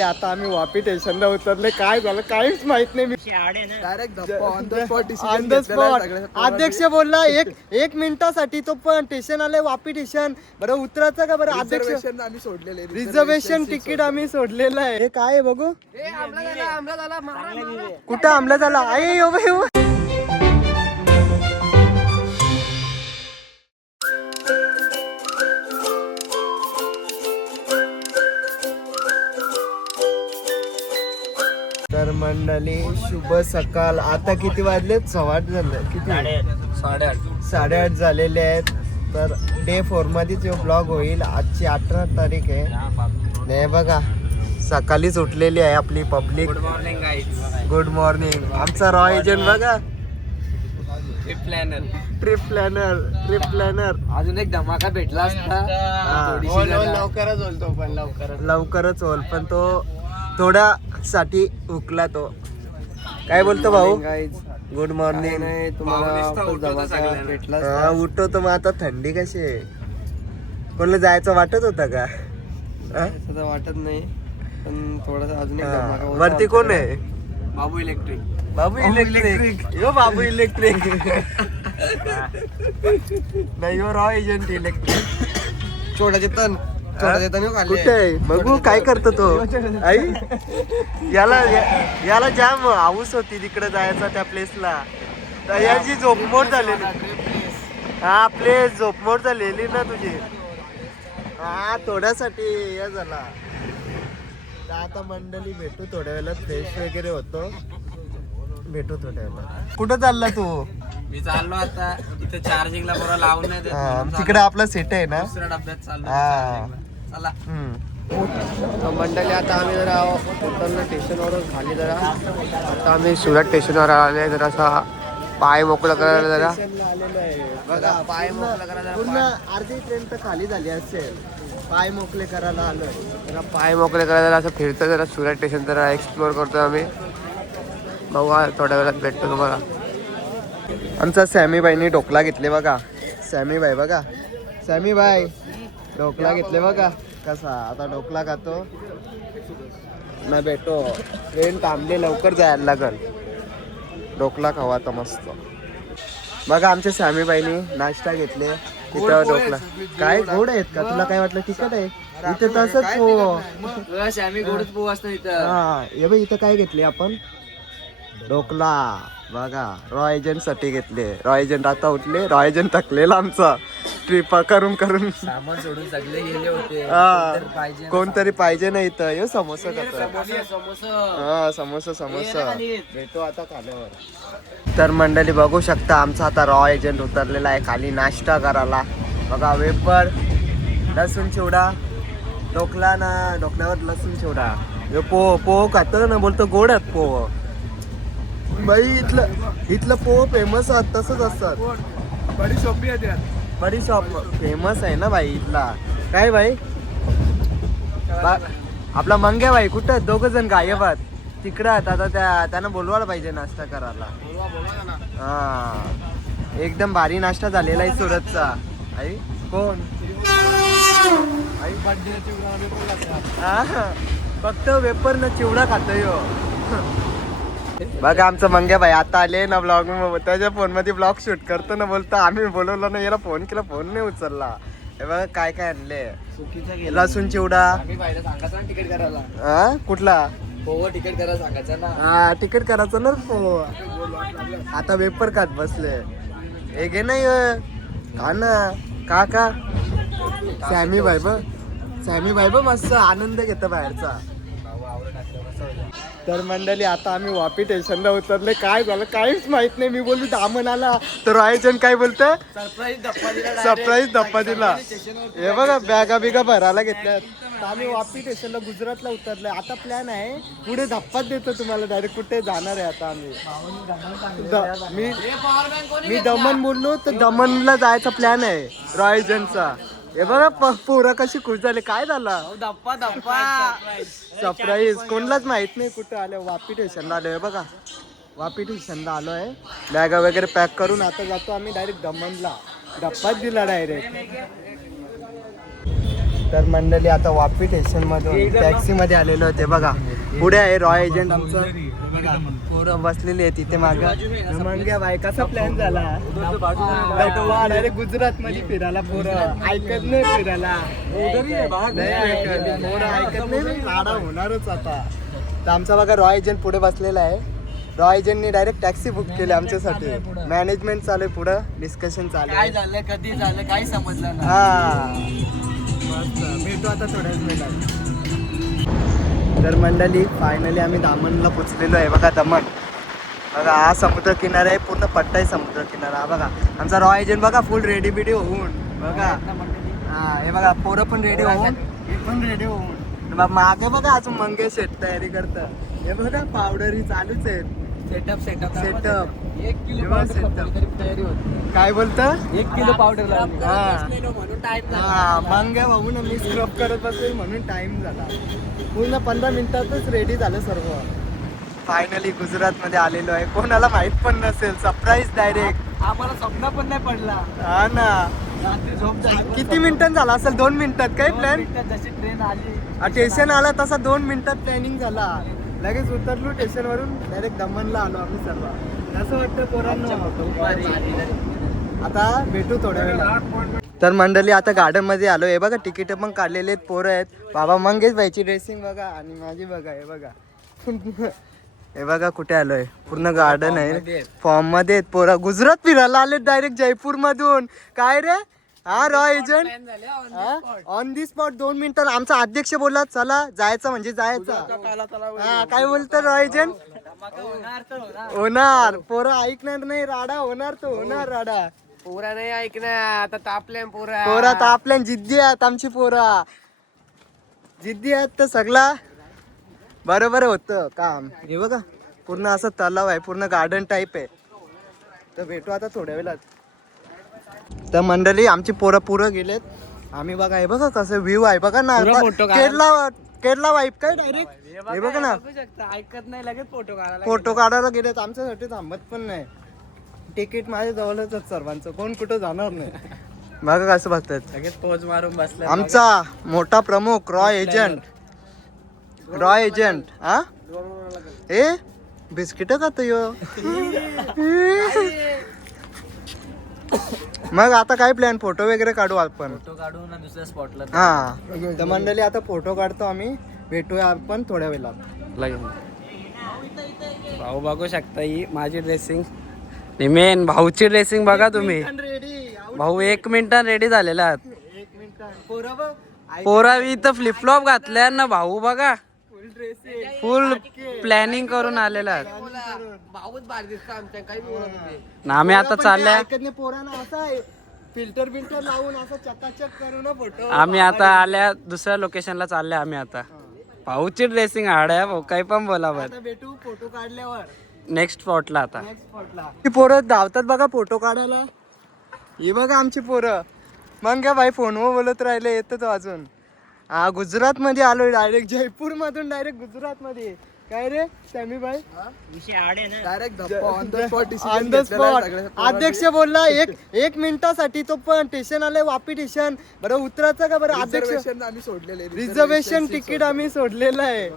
आता आम्ही वापी स्टेशनला उतरले. काय झालं काहीच माहित नाही. डायरेक्ट ऑन द स्पॉट अध्यक्ष बोलला एक मिनिटासाठी तो पण स्टेशन आले वापी स्टेशन. बरं उतरायचं का बरं अध्यक्ष? आम्ही सोडलेले रिझर्वेशन तिकीट आम्ही सोडलेलं आहे. हे काय आहे बघू कुठं अंमला झाला. तर मंडळी शुभ सकाळ. आता किती वाजले? 8:15 झाले. किती? 8:30 झालेले आहेत. तर डे 4 मध्ये जो ब्लॉग होईल. आजची 18 तारीख आहे. नाही बघा सकाळीच उठलेली आहे आपली public. Good morning guys. Good morning. आमचा रॉ एजंट बघा. ट्रिप प्लॅनर अजून एक धमाका भेटला असता. लवकरच होईल. पण लवकरच होईल पण तो थोड्यासाठी हुकला तो. काय बोलतो भाऊ? Good morning. भेटला उठतो तर मग आता थंडी कशी आहे? कोणाला जायचं वाटत होतं का? वाटत नाही पण थोडासा अजून एक वरती कोण आहे? बाबू इलेक्ट्रिक. बाबू इलेक्ट्रिक. यो बाबू इलेक्ट्रिक. नाही यो रॉ एजंट इलेक्ट्रिक. छोटा चेतन कुठे आहे बघू काय करतो तो? आई याला जाम हाऊस होती तिकडे जायचा त्या प्लेसला. तर याची झोपमोड झालेली. हा प्लेस झोपमोड झालेली ना तुझी. हा थोड्यासाठी हे झाला. आता मंडळी भेटू थोड्या वेळात. फ्रेश वगैरे होतो. भेटू थोड्या वेळात. कुठं चालला तू? मी चाललो आता इथे चार्जिंगला बरोबर लावून नाही देत. तिकडे आपला सेट आहे ना. दुसऱ्या डब्यात चाललो. हा चला. मंडळी आता आम्ही जरा उतरलो स्टेशनवरून खाली. जरा आता आम्ही सुरत स्टेशनवर आले. जरा असा पाय मोकळा करायला जरा बघा पाय मोकळा करायला पूर्ण अर्धी ट्रेन तर खाली झाली असेल. पाय मोकळे करायला आलोय. जरा पाय मोकळे करायला असं फिरतो. जरा सुरत स्टेशन जरा एक्सप्लोर करतो आम्ही. बघू थोड्या वेळात भेटतो तुम्हाला. आमचा सॅमी बाईनी ढोकला घेतले बघा. सॅमी बाई बघा. सॅमी बाई ढोकला घेतले बघा कसा. आता ढोकला खातो ना भेटो. ट्रेन थांबली लवकर जायला लागल. ढोकला खावा आता मस्त. बघा आमच्या सॅमी बाईनी नाश्ता घेतले. तिथं ढोकला. काय गोड आहेत का? तुला काय वाटलं तिखट आहे? इथे तसंच हो. आम्ही गोडच पोहो असतो इथं. हा हे बघ इथं काय घेतले आपण? ढोकला बघा. रॉ एजंट साठी घेतले. रॉ एजंट आता उठले. रॉ एजंट थकलेला आमचा ट्रिप करून सामान सोडून सगळे गेले होते. कोणतरी पाहिजे नाही तर हे समोसा खाता. समोसा. समोसा भेटू आता खाल्यावर. तर मंडळी बघू शकता आमचा आता रॉ एजंट उतरलेला आहे खाली नाश्ता करायला. बघा वेपर लसूण चिवडा. ढोकला ना ढोकल्यावर लसूण चिवडा. पोह खातो ना बोलतो गोड आहेत पोह. बाई इथलं पोह फेमस आहे. तसंच असतात. बडी शॉप फेमस आहे ना बाई इथला. काय बाई आपला मंग्या बाई कुठं? 2 जण गायब आहेत तिकडं. आता त्यांना बोलवायला पाहिजे नाश्ता करायला. हा एकदम भारी नाश्ता झालेला आहे सुरतचा. आई कोण? आई फक्त वेपर न चिवडा खातोय. बघा आमचं मंग्या भाई आता आले ना ब्लॉग. त्याच्या फोन मध्ये ब्लॉग शूट करतो ना. बोलतो आम्ही बोलवलं ना याला फोन केला. फोन नाही उचलला. हे बघा काय काय आणले. लसूण चिवडा. तिकीट करायला. हा कुठला पोहो तिकीट करायला सांगायचं ना. हा तिकीट करायचं ना पोहो. आता वेपर खात बसले. हे घे नाही खा ना. का सॅमी भाई बघ मस्त आनंद घेतो बाहेरचा. तर मंडळी आता आम्ही वापी स्टेशनला उतरले. काय झालं काहीच माहित नाही. मी बोललो दामन आला तर रॉयजन काय बोलतं? सरप्राईज धप्पा दिला. हे बघा बॅगा बिगा भरायला घेतल्यात. तर आम्ही वापी स्टेशनला गुजरातला उतरलोय. आता प्लॅन आहे पुढे धप्पाच देतो तुम्हाला. डायरेक्ट कुठे जाणार आहे आता आम्ही. मी दमन बोललो तर दमनला जायचा प्लॅन आहे रॉयजनचा. हे बघा पोरं कशी खुश झाले. काय झालं? सरप्राईज कोणलाच माहित नाही कुठे आलं. वापी स्टेशनला आलोय बघा. वापी स्टेशनला आलोय. बॅगा वगैरे पॅक करून आता जातो आम्ही डायरेक्ट दमनला. धप्पाच दिला डायरेक्ट. तर मंडळी आता वापी स्टेशन मधून टॅक्सी मध्ये आलेलो होते बघा. पुढे आहे रॉय एजंट आमचं बघा. पोरं बसलेली आहे तिथे मागं. मग बाई कसा प्लॅन झाला डायरेक्ट गुजरात मध्ये फिरायला. पोरं ऐकत नाही फिरायला, नाही ऐकत पोरं ऐकत नाही. राडा होणारच आता. तर आमचा बघा रॉय एजंट पुढे बसलेला आहे. रॉय एजंटनी डायरेक्ट टॅक्सी बुक केली आमच्यासाठी. मॅनेजमेंट चालू आहे, पुढं डिस्कशन चालू आहे. काय झालं कधी झालं काही समजलं नाही. हा मस्त. भेटू आता थोड्याच वेळात. तर मंडळी फायनली आम्ही दामनला पोचलेलो आहे बघा. दमण बघा, हा समुद्र किनारा आहे, पूर्ण पट्टा आहे समुद्र किनारा. हा बघा आमचा रॉय एजंट बघा फुल रेडी बिडी होऊन बघा. हा हे बघा पोरं पण रेडी होऊन, हे पण रेडी होऊन. मागे बघा अजून मंगेश शेट तयारी करतं. हे बघा पावडरी चालूच आहेत. सेटअप सेटअप 1 किलो पावडर तयारी होती. काय बोलतं 1 किलो पावडर लावली. म्हणून टाइम झाला. मंग्या बघून मी स्क्रब करत बसले म्हणून टाइम झाला. पूर्ण 15 मिनिटातच रेडी झालं सर्व. फायनली गुजरात मध्ये आलेलो आहे. कोणाला माहित पण नसेल, सरप्राईज डायरेक्ट. आम्हाला स्वप्न पण नाही पडला. हा ना. रात्री झोप झाली. किती मिनिटात झाला असेल? 2 मिनिटात काय प्लॅन? जशी ट्रेन आली स्टेशन आला तसा 2 मिनिटात प्लॅनिंग झाला. लगेच उतरलो स्टेशन वरून, डायरेक्ट दमनला आलो आम्ही सर्व. कसं वाटतं पोरांना? आता भेटू थोड्या वेळा. तर मंडळी आता गार्डन मध्ये आलो. हे बघा तिकीट पण काढलेले आहेत. पोरं आहेत. बाबा मंगेश भाईची ड्रेसिंग बघा आणि माझी बघा. हे बघा हे बघा कुठे आलोय. पूर्ण गार्डन आहे. फॉर्म मध्ये आहेत पोरं. गुजरात फिरायला आले डायरेक्ट जयपूर मधून. काय रे? हा Roy agent on the spot 2 मिनिटात. आमचा अध्यक्ष बोलला चला जायचं म्हणजे जायचं. हा काय बोलतो रॉय एजंट? होणार. पोरं ऐकणार नाही. राडा होणार तो होणार राडा. पोरा नाही ऐकणार. आता तापल्या पोरा. पोरा तर आपल्या जिद्दी आहेत. आमची पोरा जिद्दी आहेत तर सगळा बरोबर होतं काम. हे बघा पूर्ण असं तलाव आहे, पूर्ण गार्डन टाईप आहे. तर भेटू आता थोड्या वेळात. तर मंडळी आमची पोरं पुरं गेलेत. आम्ही बघा हे बघा कसं व्ह्यू आहे बघा ना. केरला वाईफ काय डायरेक्ट. हे बघा ना ऐकत नाही लगेच फोटो काढायला. फोटो काढायला गेलेत. आमच्यासाठी थांबत पण नाही. तिकीट माझ्या जवळच सर्वांचं, कोण कुठं जाणार नाही. बघा कसं बघतात. लगेच पोज मारून बसला. आमचा मोठा प्रमुख रॉय एजंट. रॉय एजंट हा ए बिस्किट खातो यो. मग आता काय प्लॅन? फोटो वगैरे काढू आपण. फोटो काढू ना दुसऱ्या स्पॉटला. हा तर मंडळी आता फोटो काढतो आम्ही. भेटूया आपण थोड्या वेळात. भाऊ बघू शकता ही माझी ड्रेसिंग. मेन भाऊची ड्रेसिंग बघा तुम्ही. भाऊ 1 मिनिटात रेडी झालेला आहात. 1 मिनिट. पोरा इथं फ्लिपफ्लॉप घातल्या ना भाऊ बघा. फुल प्लॅनिंग करून आलेला आहात. ना आम्ही आता चालल्या. पोरांना असा फिल्टर बिल्टर लावून असं चकाचक करून फोटो. आम्ही आता आल्या दुसऱ्या लोकेशनला चालल्या आम्ही आता. भाऊची ड्रेसिंग हाड आहे भाऊ, काही पण बोला. आता भेटू फोटो काढल्यावर नेक्स्ट स्पॉटला. आता नेक्स्ट स्पॉटला ती पोरं धावतात बघा फोटो काढायला. ही बघा आमची पोरं. मग काय भाई फोनवर बोलत राहिले. येतं तो अजून. हा गुजरात मध्ये आलोय डायरेक्ट. जयपूर मधून डायरेक्ट गुजरात मध्ये. काय रे सॅमी भाई? Direct on the spot. अध्यक्ष बोलला 1 मिनिटासाठी. तो पण स्टेशन आलंय वापी स्टेशन. बरं उतरायचं का बरं? अध्यक्ष रिझर्वेशन तिकीट आम्ही सोडलेलं आहे.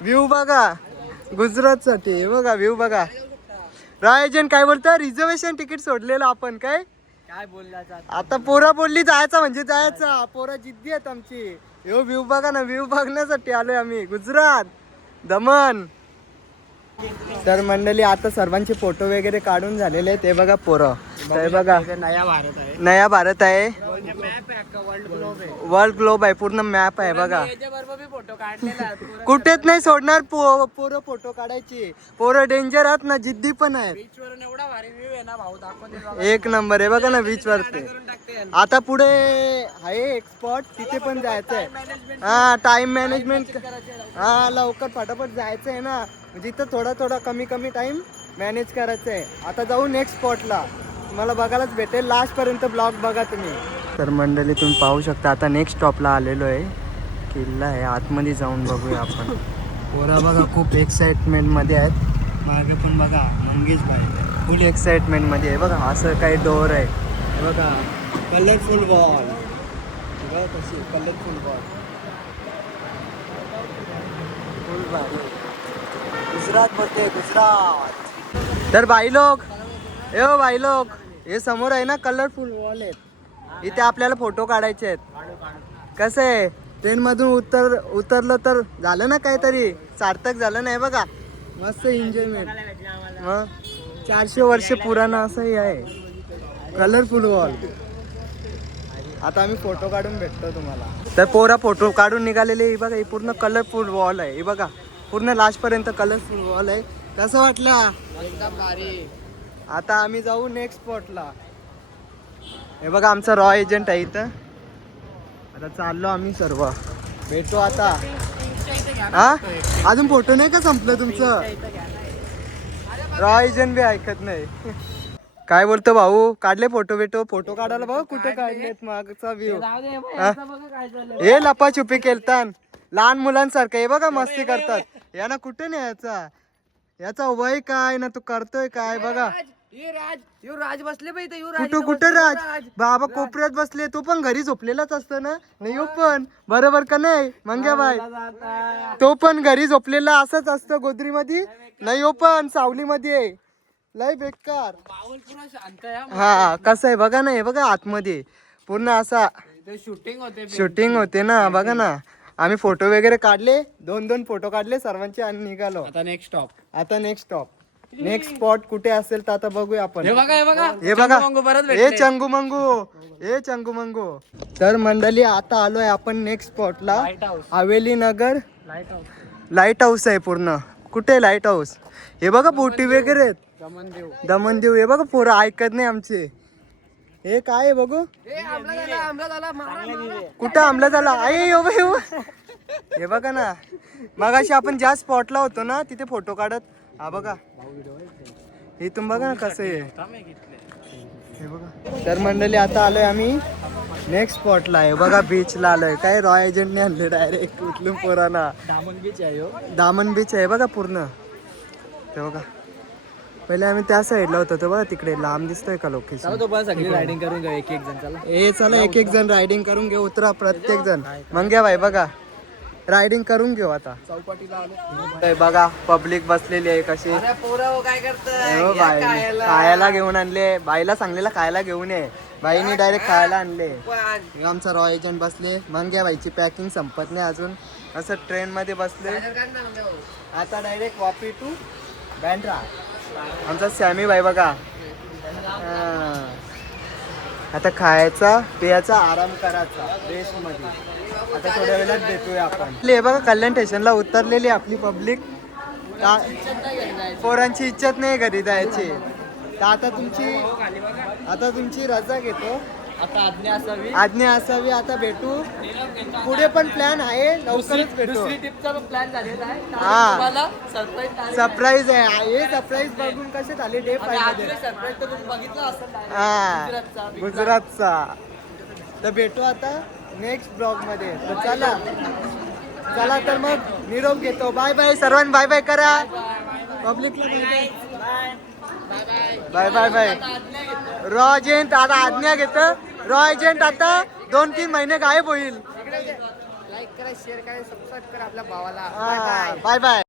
व्ह्यू बघा गुजरात साठी. हे बघा व्ह्यू बघा. रॉय एजंट काय बोलतं? रिझर्वेशन तिकीट सोडलेलं आपण. काय बोलला? आता पोरा बोलली जायचा म्हणजे जायचा. पोरा जिद्दी आहेत आमची. हो व्ह्यू बघा ना. व्ह्यू बघण्यासाठी आलोय आम्ही गुजरात दमन. तर मंडळी आता सर्वांचे फोटो वगैरे काढून झालेले आहेत. ते बघा पोरं. ते बघा नया भारत आहे. नया भारत आहे. वर्ल्ड वर्ल्ड ग्लोब आहे. पूर्ण मॅप आहे बघा. फोटो काढलेला. कुठेच नाही सोडणार पोरं फोटो काढायची. पोरं डेंजर आहेत ना, जिद्दी पण आहेत. बीच वरून एवढा भारी व्ह्यू आहे ना भाऊ. दाखवते 1 नंबर आहे बघा ना बीच वरती. आता पुढे आहे एक स्पॉट तिथे पण जायचंय. हा टाइम मॅनेजमेंट. हा लवकर फटाफट जायचं आहे ना. जिथं थोडा कमी टाइम मॅनेज करायचं आहे. आता जाऊ नेक्स्ट स्पॉटला. तुम्हाला बघायलाच भेटेल. लास्ट पर्यंत ब्लॉग बघा तुम्ही. तर मंडळी तुम्ही पाहू शकता आता नेक्स्ट स्टॉपला आलेलो आहे. किल्ला आहे. आतमध्ये जाऊन बघूया आपण. पोरा बघा खूप एक्साइटमेंट मध्ये आहेत. मागे पण बघा मंगेश भाई फुल एक्साइटमेंट मध्ये आहे बघा. असं काही डोअर आहे बघा. कलरफुल वॉल कशी कलरफुल बॉल फुल भारी. गुजरात बोलते गुजरात. तर भाई लोक भाई लोक हे समोर आहे ना कलरफुल वॉल आहेत. इथे आपल्याला फोटो काढायचे आहेत. कसं आहे ट्रेन मधून उतरलं तर झालं ना काहीतरी सार्थक झालं नाही बघा. मस्त एन्जॉयमेंट. मग 400 वर्ष पुराणा असंही आहे कलरफुल वॉल. आता आम्ही फोटो काढून भेटतो तुम्हाला. तर पोरा फोटो काढून निघालेले. ही बघा ही पूर्ण कलरफुल वॉल आहे. ही बघा पूर्ण लास्ट पर्यंत कलरफुल वॉल आहे. कसं वाटलं? एकदम भारी. आता आम्ही जाऊ नेक्स्ट स्पॉटला. हे बघा आमचा रॉ एजंट आहे इथं. आता चाललो आम्ही सर्व. भेटू आता. हा अजून फोटो नाही का संपलं तुमचं? रॉ एजंट बी ऐकत नाही. काय बोलतो भाऊ? काढले फोटो फोटो काढायला भाऊ कुठे काढलेत मागचा व्ह्यू. हे लपाछुपी केलतान लहान मुलांसारखं. हे बघा मस्ती करतात. याना कुठे न्यायचा? याचा वय काय ना तू करतोय काय बघा. राज बसले पाहिजे. कुठं राज? बाबा कोपऱ्यात बसले. तो पण घरी झोपलेलाच असतो ना. नाही पण बरोबर का नाही मंग्या बाय? तो पण घरी झोपलेला असंच असतं गोदरी मध्ये. नाही पण सावली मध्ये लय बेकार. हा कसं आहे बघा ना. हे बघा आतमध्ये पूर्ण असा शूटिंग होते ना. बघा ना आम्ही फोटो वगैरे काढले. 2-2 फोटो काढले सर्वांचे आणि निघालो. आता नेक्स्ट स्टॉप. नेक्स्ट स्पॉट कुठे असेल तर आता बघूया आपण. हे बघा हे चंगू मंगू. तर मंडळी आता आलोय आपण नेक्स्ट स्पॉटला. हवेली नगर लाईट हाऊस आहे पूर्ण. कुठे लाईट हाऊस? हे बघा बोटी वगैरे आहेत. दमनदेव. हे बघा पोरं ऐकत नाही आमचे. हे काय आहे बघू? कुठं आमला झाला? हे बघा ना मगाशी आपण ज्या स्पॉटला होतो ना तिथे फोटो काढत. हा बघा इथून बघा ना कसं आहे. हे बघा. तर मंडळी आता आलोय आम्ही नेक्स्ट स्पॉटला. आहे बघा बीचला आलोय. काय रॉ एजंटने आणले डायरेक्ट उचलून पोरांना. दामन बीच आहे बघा पूर्ण. ते बघा पहिले आम्ही त्या साईडला होतो. तर बघा तिकडे लांब दिसतोय का लोकेशन. सगळी रायडिंग करून घेऊ एक जण. चला चला एक जण रायडिंग करून घेऊ. उतरा प्रत्येक जण. मंग्या बाई बघा रायडिंग करून घेऊ आता. चौपाटीला आलो. बघा पब्लिक बसलेली आहे कशी. काय करताय? खायला घेऊन आणले. बाईला सांगलेला खायला घेऊन ये. बाईने डायरेक्ट खायला आणले. आमचा रॉ एजंट बसले. मंग्या बाईची पॅकिंग संपत नाही अजून. असं ट्रेन मध्ये बसले. आता डायरेक्ट वापी टू बँड्रा. आमचा सॅमी बाई बघा. आता खायचा पियाचा आराम करायचा रेस्ट मध्ये. आता थोड्या वेळात भेटूया आपण. हे बघा कल्याण स्टेशनला उतरलेली आपली पब्लिक. पोरांची इच्छाच नाही घरी जायची. तर आता तुमची रजा घेतो. आता आज्ञा असावी. आता भेटू. पुढे पण प्लॅन आहे. लवकरच भेटू. प्लॅन झालेला आहे. हा सरप्राईज सरप्राईज आहे. हे सरप्राईज बघून कसे झाले डे 5 मध्ये. सरप्राईज तर तुम्ही बघितलं असेल. हा गुजरातचा. तर भेटू आता नेक्स्ट ब्लॉग मध्ये. तर चला तर मग निरोप घेतो. बाय बाय सर्वांना. बाय बाय करा पब्लिकला. Bye bye bye. रॉ एजंट आता आज्ञा घेत. रॉ एजंट आता 2-3 महिने गायब होईल. लाईक करा, शेअर करा, सबस्क्राईब करा आपल्या भावाला. Bye bye.